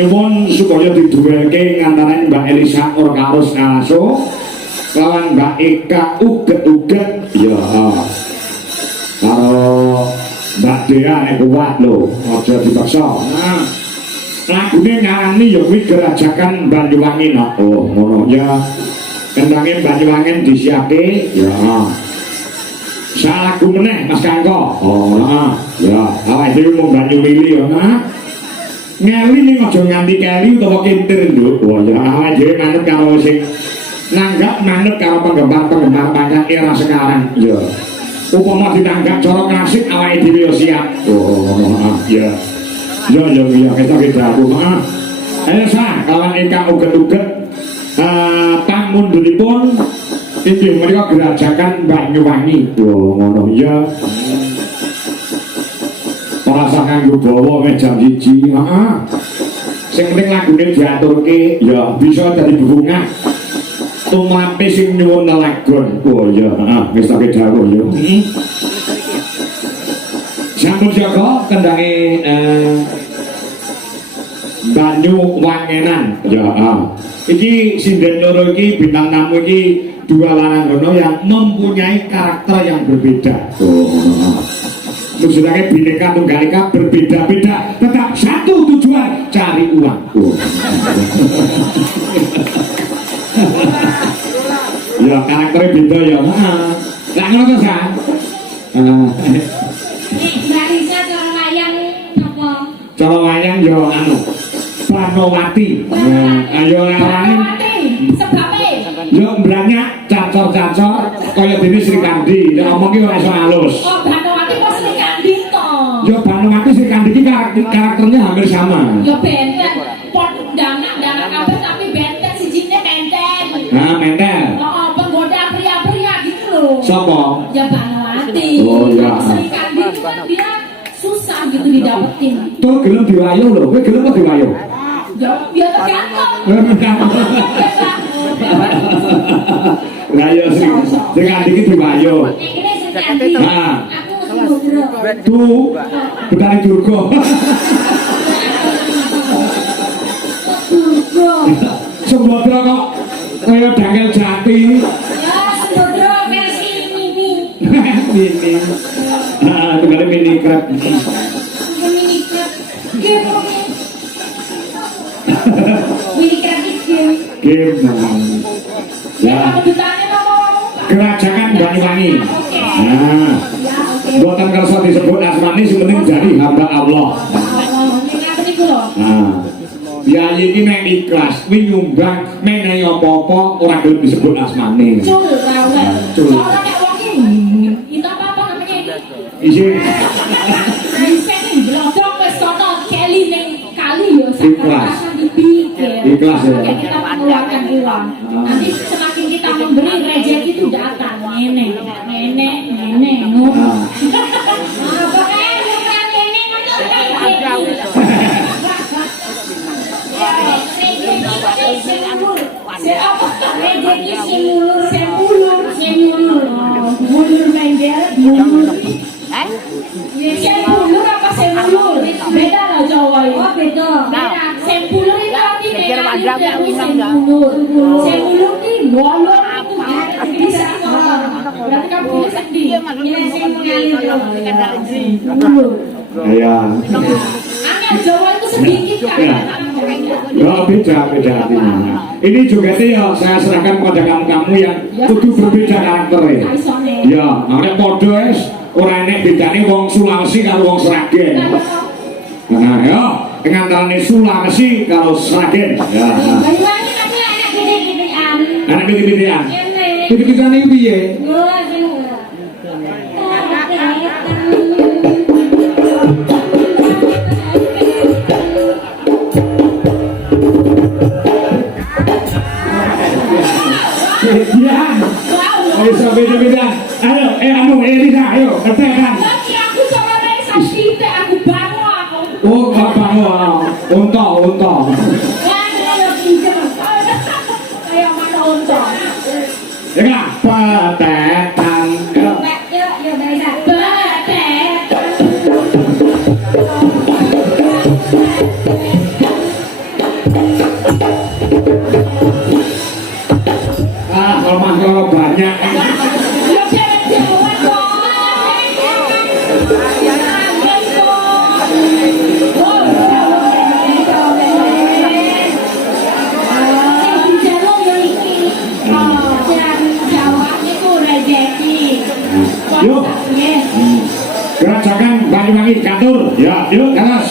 nyuwun supaya diduweke ngantaraning Mbak Elisa Orkarus Kalaso lawan Mbak Eka uget-uget ya karo Mbak Dea nek kuat lho aja dipaksa. Nah lagune ngarani ya kuwi Gerajakan Banyuwangi no. Oh ngono ya kendange Banyuwangi disiapke ya salah lagu meneh Mas Kangko. Oh ya awake dhewe mung banyu mili ya ngeli ning aja nganti keli utawa kintir nduk. Oh ya awake dhewe manut karo sing nanggap manut karo penggemar-penggemar pangkat era sekarang ya upama ditanggap cara klasik awake dhewe yo siap. Oh ya ya kita aku ayo sah kawan Eka uget-uget pamundhunipun inggih menika Gerajakan Banyuwangi. Oh ngono ya ora usah kanggo bawa meh jam 1 sing penting lagune diaturke ya bisa dadi bebungah tumrape sing nyuwun lagon. Oh ya wis tak dawuh ya sampun jaga kendange Banyuwangenan ya iki sinden loro iki bintang tamu iki dua lanang ngono yang mempunyai karakter yang berbeda. Maksudnya Bhinneka Tunggal Ika berbeda-beda tetap satu tujuan cari uang. Ya karakternya beda ya nggak ngono kan Mbak Risa cara wayang apa? cara wayang ya Pranowati. Ayo orane sebabnya yo mbranyak cacor-cacor kaya dene Sri Kandi nek omong ki ora iso halus. oh Pranowati kok Sri Kandi to Yo Pranowati Sri Kandi ki karakternya hampir sama. yo benten pot danak kabeh tapi benten sijine benten Mentel. Penggoda pria-pria gitu loh. Sopo? Ya Pranowati. Oh ya. Sri Kandi itu kan dia susah gitu didapetin. Tuh gelem diwayo lho, kowe gelem apa diwayo? Ya tergantung. Lah ya Sri Kandi ki diwayo. Ini Sri Kandi. Nah. Aku Sembodra. Tuh Betari Durga. Durga. Sembodra kok kaya Dangkel Jati. Ya Sembodra versi mini. Mini. Tunggal mini krep. Mini krep. Game. Mini krep game. Game. Ya kedutannya ngomong. Gerajakan Banyuwangi. Nah. Buatan kerasa disebut asmani sementing jadi hamba Allah. Nah, biaya ini mek ikhlas, kuwi nyumbang menehi apa-apa ora gelem disebut asmane. Cul, rawat. Soalnya nek wong iki itu apa namanya ini? Isin Bisa nih blodok wis kono keli ning kali yo Ikhlas. akan dipikir. Ikhlas ya. Oke, kita mengeluarkan uang. Nanti semakin kita memberi rezeki itu datang. Nenek. Pokoknya bukan nenek itu mulur mendel mulur sempulur apa semulur beda lah Jawa itu beda sempulur itu artinya sempulur semulur itu bolong itu bisa berarti kamu pilih sendiri ini semulur ya. angin Jawa itu sedikit kan Ya beda artinya. Ini juga ya saya serahkan pada kamu-kamu yang kudu berbeda karakter ya. Ya, nek padha wis ora enek bedane wong Sulawesi karo wong Sragen. Nah, ya, pengantarane Sulawesi karo Sragen. Ya. Banyuwangi tapi anak gede-gedean. Anak gede-gedean. Ini. Gede-gedean iki piye? Ayo beda-beda. Ayo, Elisa, ayo, katakan. Lagi aku coba resa sinte, aku bangun aku. Oh, apa? Unta. Wah, ayo pinjam. Ayo mana unta? Ya kan? Patetan. Yuk, Baisa. Patetan. banyak. Lo cewek Jawa kok. Jangan kok. Oh, Jawa yo iki. Oh, Jawa niku rezeki. Yuk. Nggih. Gerajakan Banyuwangi Catur. Ya, yuk ganas.